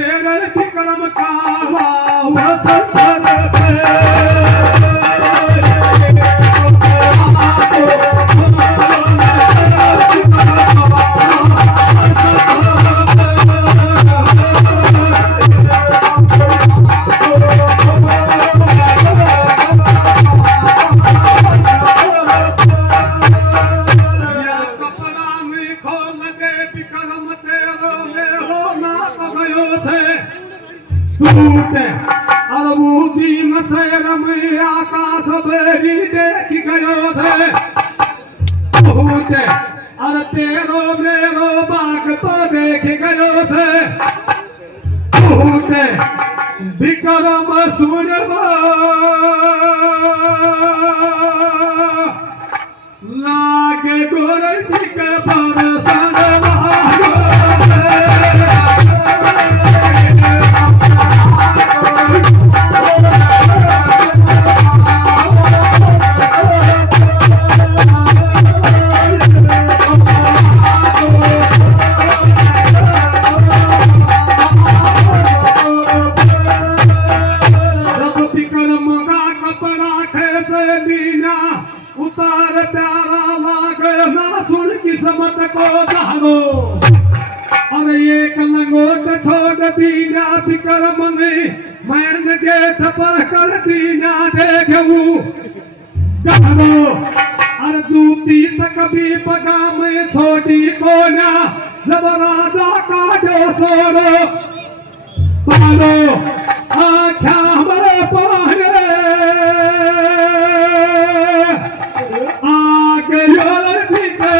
तेरे विक्रम काला वसंत अरे ऊंची नसेर में आकाश बेरी देख गयो थे बहुत अरे तेरो मेरो बाग तो देख गयो थे बहुत विक्रम सुनबा लागे गोरे जी के परसन उतार प्यारा लागे ना सुन किस्मत को जानो अरे एक लंगोट छोड़ दीना विक्रम ने मैन गेट पर कर दीना देखू जानो अरे जूती तक भी पगा में छोटी कोना जब राजा का जो छोड़ो पालो आख्या हमारे पाने आगे योर दिखे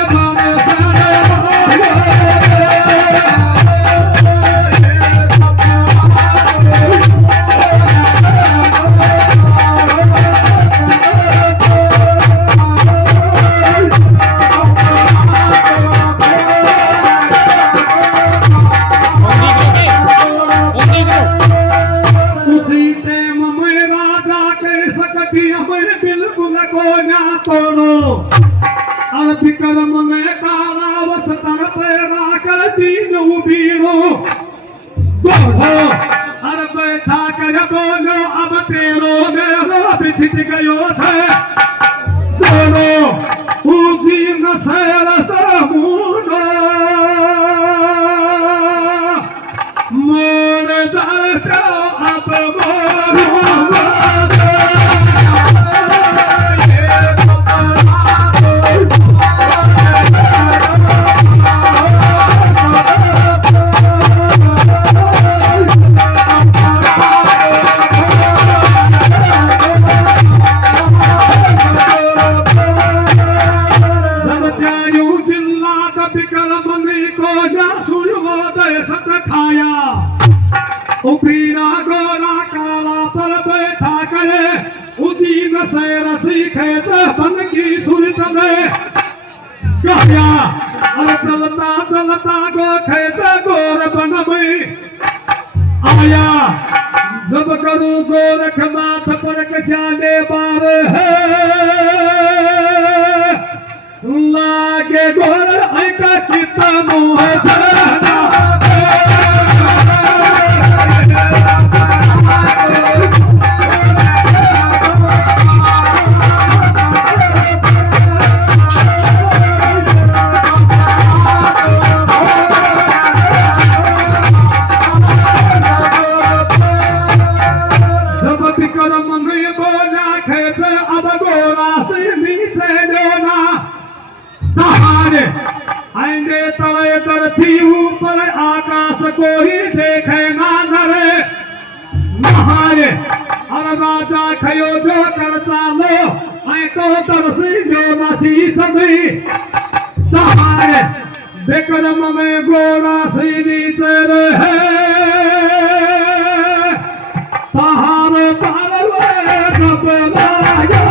उसी टेम में राजा के सकती हमें बिल्कुल को ना तोड़ो अर विक्रम में काला वस्त्र पैरा कर दीन उबीरो दोहो अर बैठा कर बोलो अब तेरो मेरो बिछिट गयो छे दोनो ऊंची नसेर समूनो मोर जाता अब मोरो उपीरा गोरा काला पर बैठा करे ऊंची नसेर सीखे बन की सुरत में गया अरे चलता चलता गो खेच गोर बन में आया जब करू गोरख माथ पर कशाने बार है लागे गोर ऐका कितनो है आएंगे तले धरती ऊपर आकाश को ही देखे ना नरे नहारे अरे राजा खयो जो कर चालो आए तो दरसी जो नसी सभी नहारे विक्रम में गोरा सी नीचे रहे पहाड़ तालवे जब लाया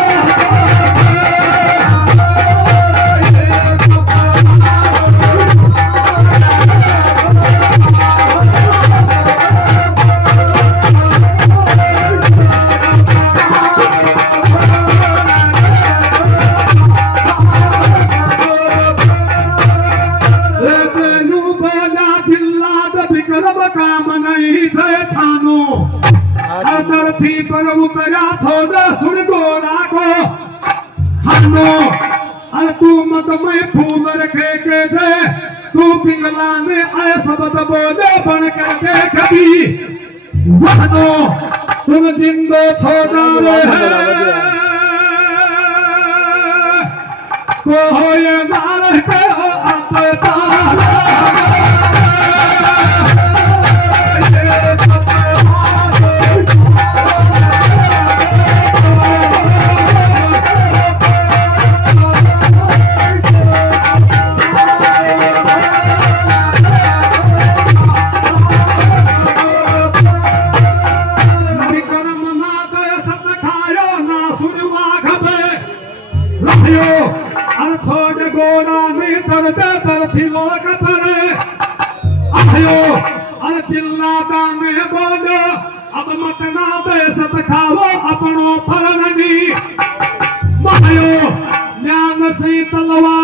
काम नहीं पर उतरा छोड़ सुन गोरा को हनो अरे तू मत में फूल रखे के जे तू पिंगला ने आए शब्द बोले बन कर देख भी वहनो तुम जिंदो छोड़ा रहे को ये नार के आप तारा छोड़ गोरा ने तरते तरती लोग तरे आयो अरे चिल्लाता में बोलो अब मत ना बेसत खाओ अपनो फल नहीं मायो ज्ञान से तलवार